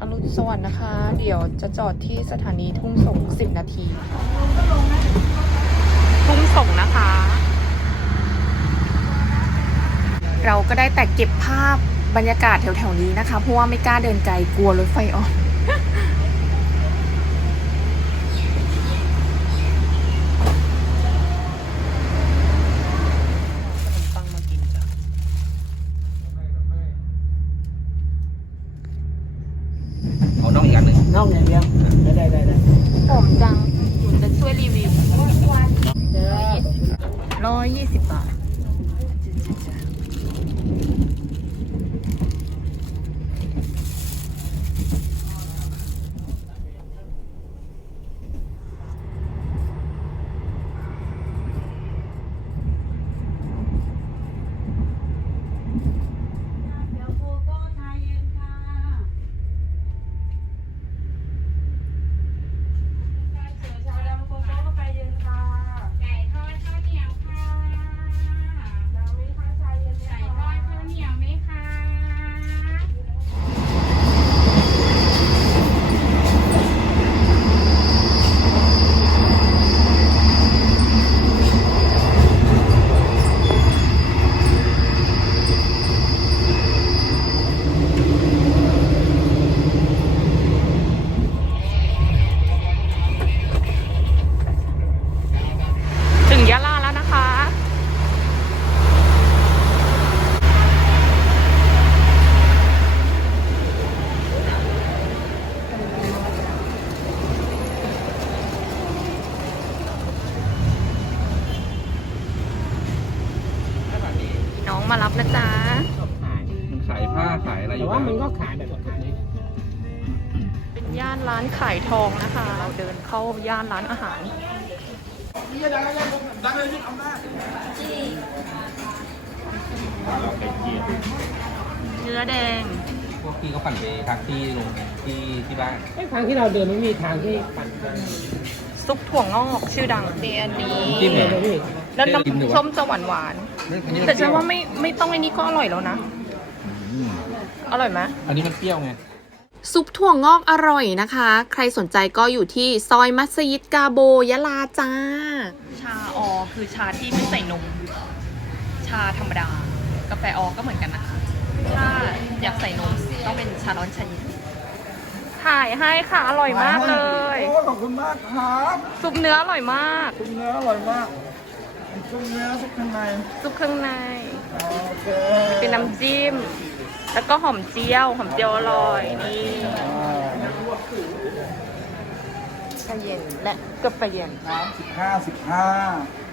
อรุณสวัสดิ์นะคะ เดี๋ยวจะจอดที่สถานีทุ่งสงสิบนาที ทุ่งสงนะคะ เราก็ได้แต่เก็บภาพบรรยากาศแถวๆนี้นะคะ เพราะว่าไม่กล้าเดินไกลกลัวรถไฟออก ตั้งมากินจ้ะ เอา น่องอย่างเดียวได้ได้ได้ได้หอมจังหนูจะช่วยรีวิวร้อยยี่สิบบาท เดี๋ยวโกโก้ชาเย็นค่ะชาเขียวชาดำโกโก้กาแฟเย็นค่ะ ไก่ทอดข้าวเหนียวค่ะดาวไหมคะชาเย็นไก่ทอดข้าวเหนียวไหมคะ ถึงยะลาแล้วนะคะ น้องมารับนะจ๊ะ ชอบขาย มันขายผ้าขายอะไรอ แต่ ยู่ ว่า บ้าง มันก็ขายแบบแบบนี้ เป็นย่านร้านขายทองนะคะ เราเดินเข้าย่านร้านอาหารเนื้อแดง พวกพี่เขาปั่นไปทักที่ลงที่ที่บ้านไอ้ทางที่เราเดินไม่มีทางที่ปั่นไปซุปถั่วงอกชื่อดังเนียนนี้จิ้มเหรอเลยพี่แล้วจิ้มหรือน้ำวะส้มจะหวานหวานอันนี้ๆมัแต่นเปฉัรี้นยวว่าไม่ไม่ต้องไอ้นี้ก็อร่อยแล้วนะ อืมอร่อยไหมอันนี้มันเปรี้ยวไง ซุปถั่วงอกอร่อยนะคะ ใครสนใจก็อยู่ที่ซอยมัสยิดกาโบยะลาจ้า ชาออคือชาที่ไม่ใส่นม ชาธรรมดา กาแฟออก็เหมือนกันนะคะ ถ้าอยากใส่นมต้องเป็นชาร้อนชาเย็นถ่ายให้ค่ะอร่อยมากเลย โอ้ขอบคุณมากครับซุปเนื้ออร่อยมาก ซุปเนื้ออร่อยมากซุปเนื้อซุปข้างในซุปเครื่องใน โอเค เป็นน้ำจิ้ม แล้วก็หอมเจียว หอมเจียวอร่อยนี่อ่าชาเย็นและกาแฟเย็นน้ำสิบห้าสิบห้า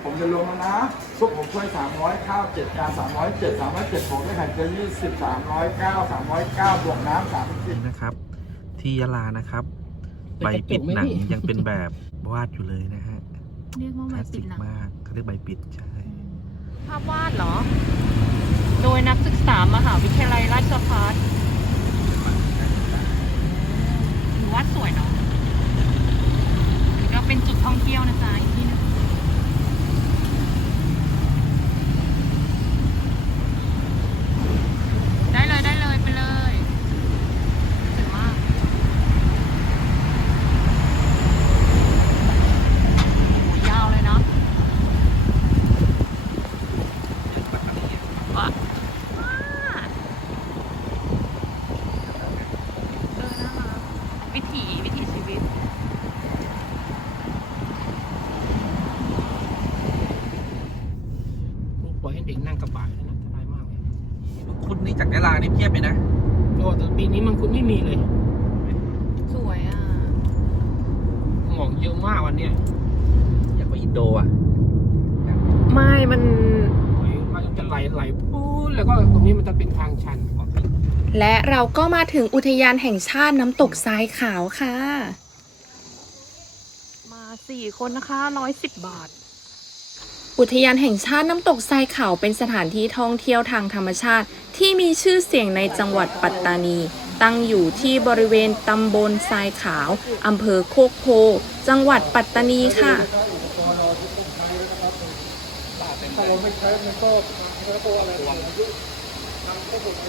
ผมจะลงแล้วนะซุปผมช่วยสามร้อยข้าวเจ็ดจานสามร้อยเจ็ดสามร้อยเจ็ดผมได้ไข่เจียวยี่สิบสามร้อยเก้าสามร้อยเก้าบวกน้ำสามสิบนะครับ ที่ยะลานะครับใบปิดหนังยังเป็นแบบวาดอยู่เลยนะฮะเรียกว่าคใบลาสปิสิดกหนังมากเขาเรียกใบปิดใช่ภาพวาดเหรอ โดยนักศึกษามหาวิทยาลัยราชภัฏวาดสวยเนาะนี่ก็เป็นจุดท่องเที่ยวนะจ๊ะอีกที่หนึงได้เลยได้เลยไปเลยสวยมาก โอ้ยาวเลยเนาะว้าว้าเออน่ารักวิถีวิถีชีวิต ปล่อยให้เด็กนั่งกระบะเลยนะสบายมากเลย คุณ นี่จานี่เพียบเลยนะ โอ้แต่ปีนี้มันคุณไม่มีเลยสวยอะ หมอกเยอะมากวันเนี้ยอยากไปอินโดอะไม่มันมันจะไหลไหลปู๊ดแล้วก็ตรงนี้มันจะเป็นทางชันและเราก็มาถึงอุทยานแห่งชาติน้ำตกทรายขาวค่ะ มาสี่คนนะคะร้อยสิบบาท อุทยานแห่งชาติน้ำตกทรายขาวเป็นสถานที่ท่องเที่ยวทางธรรมชาติ ที่มีชื่อเสียงในจังหวัดปัตตานี ตั้งอยู่ที่บริเวณตำบลทรายขาวอำเภอโคกโพ จังหวัดปัตตานีค่ะเราไม่ใช้มันก็มันก็ตัวอะไรหมดอายุทำก็หมดอา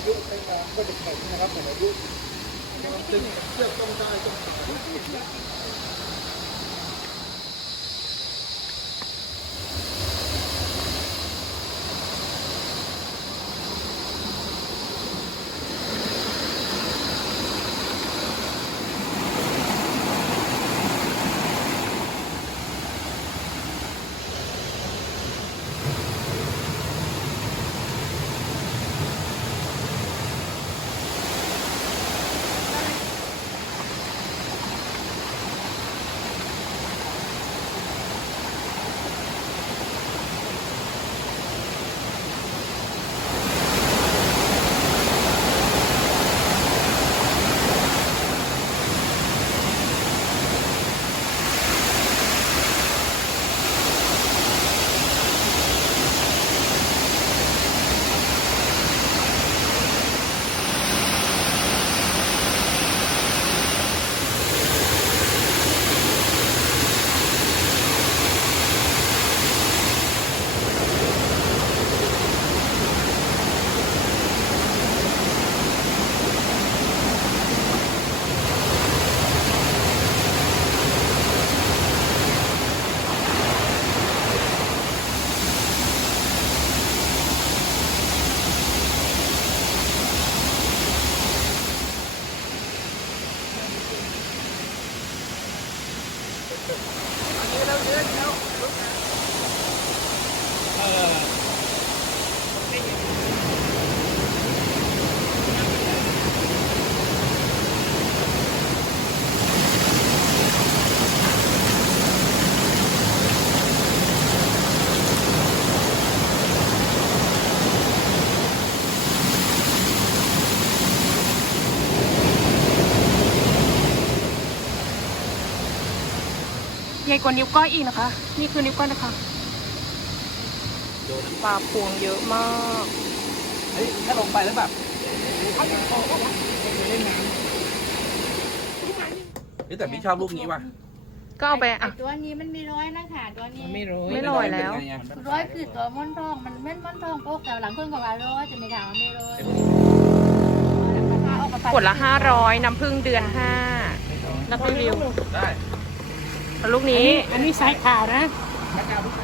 ญ่กว่านิ้วก้อยอีกนะคะ นี่คือนิ้วก้อยนะคะปลาพวงเยอะมากเฮ้ยถ้าลงไปแล้วแบบเฮ้ยแต่พี่ชอบลูกนี้ว่ะก็เอาไปอะ ตัวนี้มันมีร้อยนะคะตัวนี้ไม่รู้ไม่ลอยแล้วเป็นไงอะร้อยคือตัวม่อนทองมันเม่นม่อนทองพวกแต่หลังเพิ่งกับว่าร้อยจะไม่ถามว่าไม่ร้อยขวดละห้าร้อยน้ำผึ้งเดือนห้าแล้วรีวิวได้แล้วลูกนี้ อันนี้สายข่าวนะ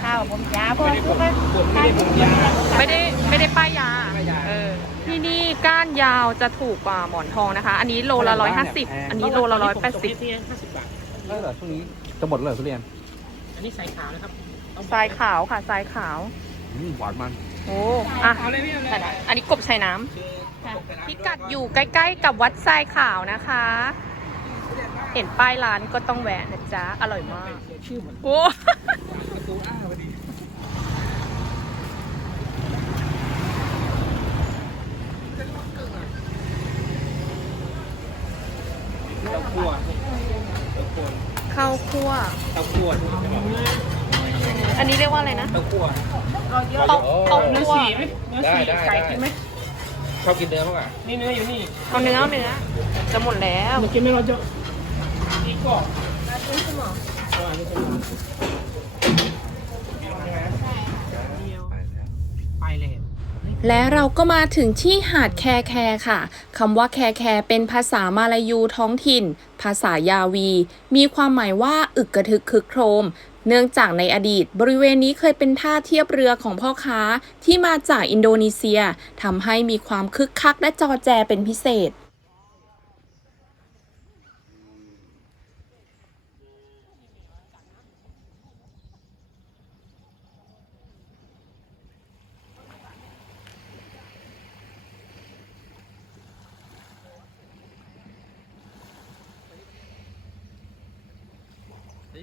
ข้าวผมยาพอทุกคนไม่ได้ผมยาไม่ได้ไม่ได้ป้ายยาป้ายยา เออ ที่นี่ก้านยาวจะถูกกว่าหมอนทองนะคะ อันนี้โลละร้อยห้าสิบ อันนี้โลละร้อยแปดสิบห้าสิบบาทได้เหรอช่วงนี้จะหมดแล้วเหรอทุเรียน อันนี้สายขาวนะครับทรายขาวค่ะทรายขาวอืมหวานมัน โอ้อะเอาเลยพี่เอาเลยอันนี้กบใส่น้ำพิกัดอยู่ใกล้ ๆ กับวัดทรายขาวนะคะ เห็นป้ายร้านก็ต้องแวะนะจ๊ะ อร่อยมาก ชื่อเหมือนโอ้ประตูอ้าพอดีเต้าคั่วเต้าคั่วข้าวคั่วเต้าคั่วอันนี้เรียกว่าอะไรนะเต้าคั่วต้มต้มเนื้อคั่วสีไหมเนื้อสีได้ได้ไก่ได้กินไหมชอบกินเนื้อมากกว่านี่เนื้ออยู่นี่เอาเนื้อเอาเนื้อจะหมดแล้วเมื่อกี้ไม่ เราจะนี่ก็ไปเลยและเราก็มาถึงที่หาดแคแคค่ะคำว่าแคแคเป็นภาษามาลายูท้องถิ่น ภาษายาวี มีความหมายว่าอึกกระทึกคึกโครม เนื่องจากในอดีต บริเวณนี้เคยเป็นท่าเทียบเรือของพ่อค้าที่มาจากอินโดนีเซียทำให้มีความคึกคักและจอแจเป็นพิเศษ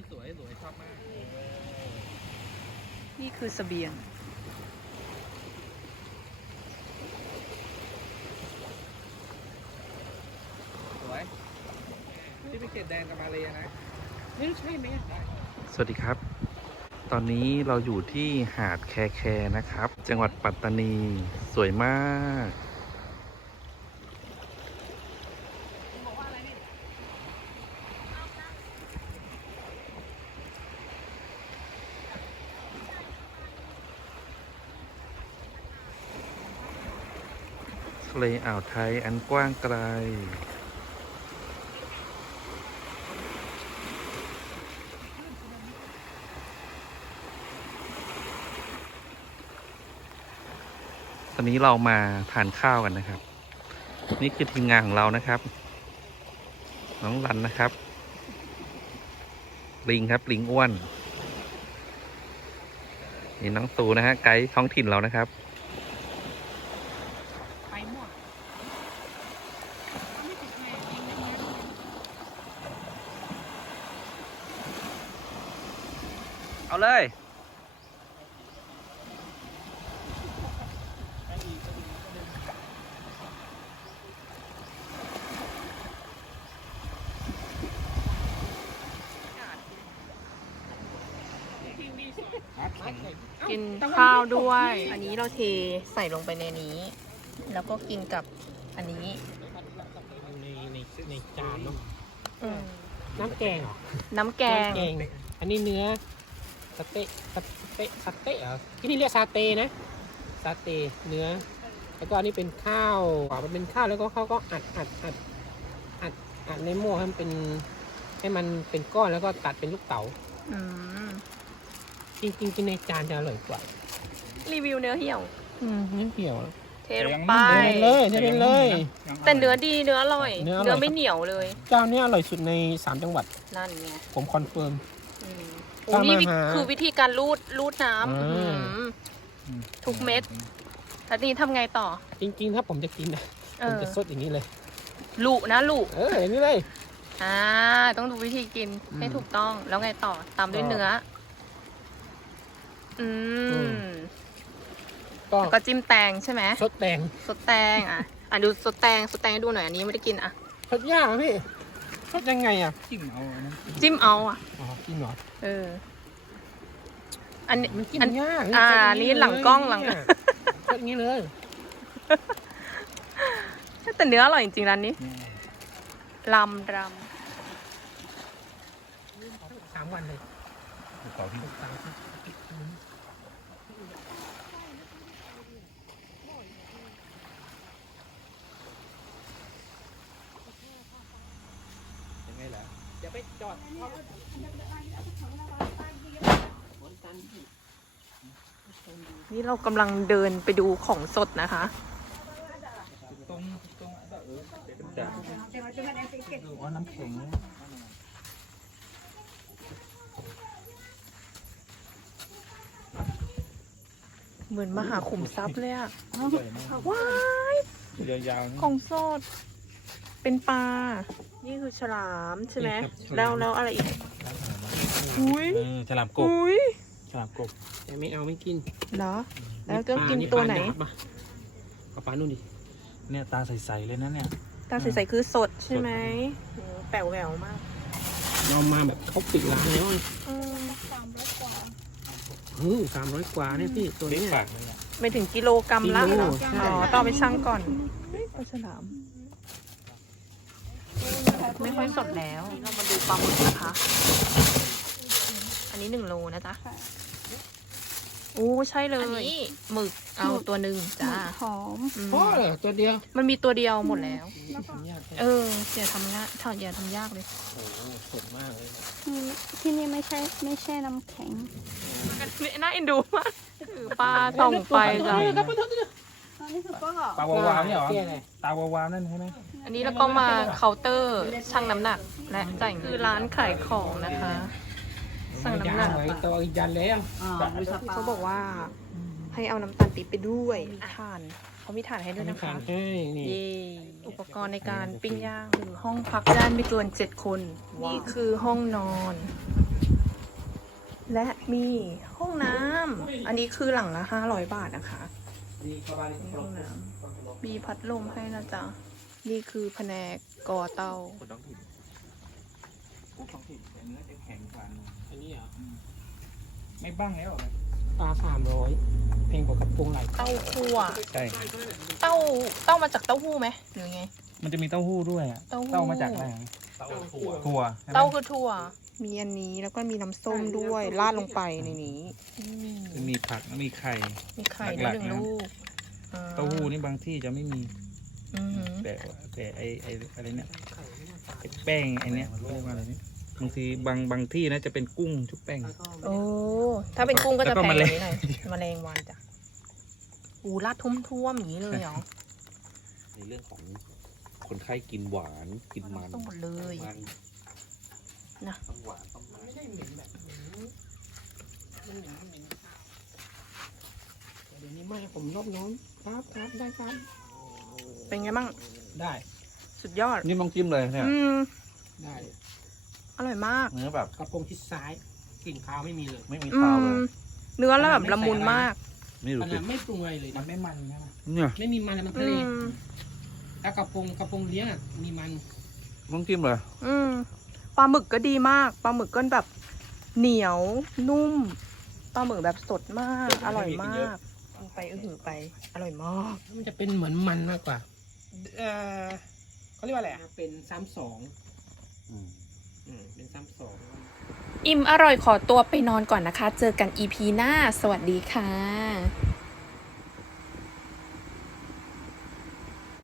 สวยสวยสวยชอบมาก นี่คือเสบียง สวยที่เป็นเขตแดนกับมาเลยนะนี่ใช่ไหมสวัสดีครับ ตอนนี้เราอยู่ที่หาดแคแคนะครับ จังหวัดปัตตานี สวยมาก เลอ่าวไทยอันกว้างไกล ตอนนี้เรามาทานข้าวกันนะครับ นี่คือทีมงานของเรานะครับ น้องรันนะครับ ลิงครับลิงอ้วนนี่น้องตูนะฮะไกด์ท้องถิ่นเรานะครับ กินข้าวด้วย อันนี้เราเทใส่ลงไปในนี้ แล้วก็กินกับอันนี้ ในในในจานเนาะอืมน้ำแกงเหรอน้ำแกง น้ำแกง อันนี้เนื้อสเต๊ะสเต๊ะสเต๊ะเหรอที่นี่เรียกซาเต้นะซาเต้เนื้อ แล้วก็อันนี้เป็นข้าวอ่ามันเป็นข้าวแล้วก็เขาก็อัดอัดอัดอัดอัดในหม้อให้มันเป็นให้มันเป็นก้อนแล้วก็ตัดเป็นลูกเต๋าอืม จริงๆกินในจานจะอร่อยกว่ารีวิวเนื้อเหี่ยว อืมไม่เปรี้ยวเทลงไปใช้เลยใช้เลย แต่เนื้อดีเนื้ออร่อย เนื้ออร่อย เนื้อไม่เหนียวเลย เจ้าเนี้อร่อยสุดในสามจังหวัด นั่นไงผมคอนเฟิร์ม อืมโอ้ตามนี่อาหารคือวิธีการรูดรูดน้ำอ่า อื้อหือ ทุกเม็ด แล้วนี่ทำไงต่อ จริงๆ ถ้าผมจะกินนะเอผมอจะซดอย่างนี้เลย ลุนะลุเอออย่างนี้เลย อ่าต้องดูวิธีกินอืมให้ถูกต้องแล้วไงต่อตามด้วยก็เนื้อ อือืม มก็แล้วก็จิ้มแตงใช่ไหมซดแดงสดแตงอะอะดูสดแตงสดแตงให้ดูหน่อยอันนี้ไม่ได้กินอะซดยากอะพี่ซดยังไงอะจิ้มเอานะจิ้มเอาอะ อ๋อกินเหรอเออ อันนี้มันกินอัน ยากอ่าซดย่านี่หลังกล้องหลัง เนี่ยซดอย่างนี้เลยแต่เนื้ออร่อยจริงๆร้านนี้ลำรสามวันเลยขอพี่สามวัน ยังไงล่ะเดี๋ยวไปจอดำนี่เรากำลังเดินไปดูของสดนะคะ ตรงตรงเออเป็นจานว่าน้ำแข็งเหมือนมหาขุมทรัพย์เลยอะสวยมากว้าย ยาวๆนี่ ของสด เป็นปลา นี่คือฉลามใช่ไหมนี่ครับฉลาม แล้วแล้วอะไรอีก อุ้ย เออฉลามกบอุ้ยฉลามกบแต่ไม่เอาไม่กินเหรอ แล้วต้องกินตัวไหน ปลาดาบมาเอาปลานู่นดิเนี่ยตาใสๆเลยนะเนี่ย ตาใสๆคือสดใช่ไหมโอ้แป๋วแหววมากเรามาแบบเขาปิดร้านแล้วไงอืมอือสามร้อยกว่าเนี่ยพี่ตัวเล็กเนี้ยปากเลยอะไม่ถึงกิโลกรัมละกิโลเหรอใช่ อ๋อต้องเอาไปชั่งก่อนปลาฉลาม ไม่ค่อยสดแล้วเรามาดูปลาหมึกนะคะ อันนี้หนึ่งโลนะจ๊ะโอ้ใช่เลยหมึกเอาตัวหนึ่งจ้าหอมอืมพอเลยตัวเดียว มันมีตัวเดียวหมดแล้วทำยากแท้เอออย่าทำง่ายถ้าอย่าทำยากเลยโอ้โหสดมากเลยที่นี่ไม่ใช่ไม่ใช่น้ำแข็งน่าเอ็นดูมากถือปลาส่องไปจ้ะ อันนี้คือก็ตาวาวๆเนี่ยเหรอเตี้ยเลยตาวาวๆนั่นใช่ไหมอันนี้แล้วก็มาเคาน์เตอร์ชั่งน้ำหนัก และจ่ายเงินคือร้านขายของนะคะ สั่งน้ำหนักไว้ตัวอีกยันแล้วเขาบอกว่าให้เอาน้ำตาลปี๊บไปด้วยถ่านเขามีถ่านให้ด้วยน้ำนะแข็คะงให้นี่ เย่อุปกรณ์ในการปิ้งย่างหนึ่งห้องพักได้ไม่เกินเจ็ดคน นี่คือห้องนอน และมีห้องน้ำอันนี้คือหลังละห้าร้อยบาทนะคะ นี่ห้องน้ำมีพัดลมให้นะจ๊ะ นี่คือแผนกก่อเตา คนท้องถิ่นผู้ท้องถิ่นแต่เนื้อจะแข็งกว่าหน่อยอันนี้เหรอไม่บ้างแล้วเหรอปลาสามร้อยเพลงกว่ากระโปรงไหลเต้าคั่ว ใช่ เต้าเต้ามาจากเต้าหู้ไหมหรือไง มันจะมีเต้าหู้ด้วยอะเต้าหู้เต้ามาจากอะไรอะเต้าถั่วถั่วใช่ไหมเต้าคือถั่ว มีอันนี้แล้วก็มีน้ำส้มด้วยราดลงไปในนี้อืมจะมีผักแล้วมีไข่ มีไข่หด้ลัวยกหๆนึ่งนะลูกอ่เต้าหู้นี่บางที่จะไม่มีอือหือแต่ว่าแต่ไอไออะไรเนี่ยไอ้แป้งไอเนี้ยเขาเรียกว่าอะไรเนี่ยบางทีบางบางที่นะจะเป็นกุ้งชุบแป้งโอ้ถ้าเป็นกุ้งก็แล้จะวก็แพงแมกลว่างนี้หน่อยแมลงวันจ้ะอูราดทุ่มๆอย่างนี้เลยเหรอในเรื่องของคนไข้กินหวานกินมันต้องหมดเลยมั นนะต้องหวานต้องมันไม่ได้เหม็นแบบเหม็นมันเหม็นเหม็นข้าวแต่เดี๋ยวนี้ไม่ผมรอบน้องครับครับได้ครับเป็นไงบ้างได้สุดยอดนี่ต้องจิ้มเลยเนี่ยอืมได้อร่อยมากเนื้อแบบกระโปรงทิศซ้ายกลิ่นคาวไม่มีเลย ไม่มีอืคาวเลยมเนื้อแล้วแบบละมุนมากนี่ดูขสิ นาดไม่ปรุงอะไรเลยมันะนไม่มันใช่ไหมเนี่ยไม่มีมันเลยมันทะอืเลมแล้วกระโปรงกระโปรงเลี้ยงอะมีมันต้องจิ้มเลย อืมป ลาหมึกก็ดีมาก ปลาหมึกก็แบบเหนียวนุ่ม ปลาหมึกแบบสดมาก อร่อยมากกินไปอื้อหือไป อร่อยมากมันจะเป็นเหมือนมันมากกว่า เออเขาเรียกว่าอะไรอะ เป็นซ้ำสองอืมอืมเป็นซ้ำสอง อิ่มอร่อยขอตัวไปนอนก่อนนะคะ เจอกัน EP หน้า สวัสดีค่ะ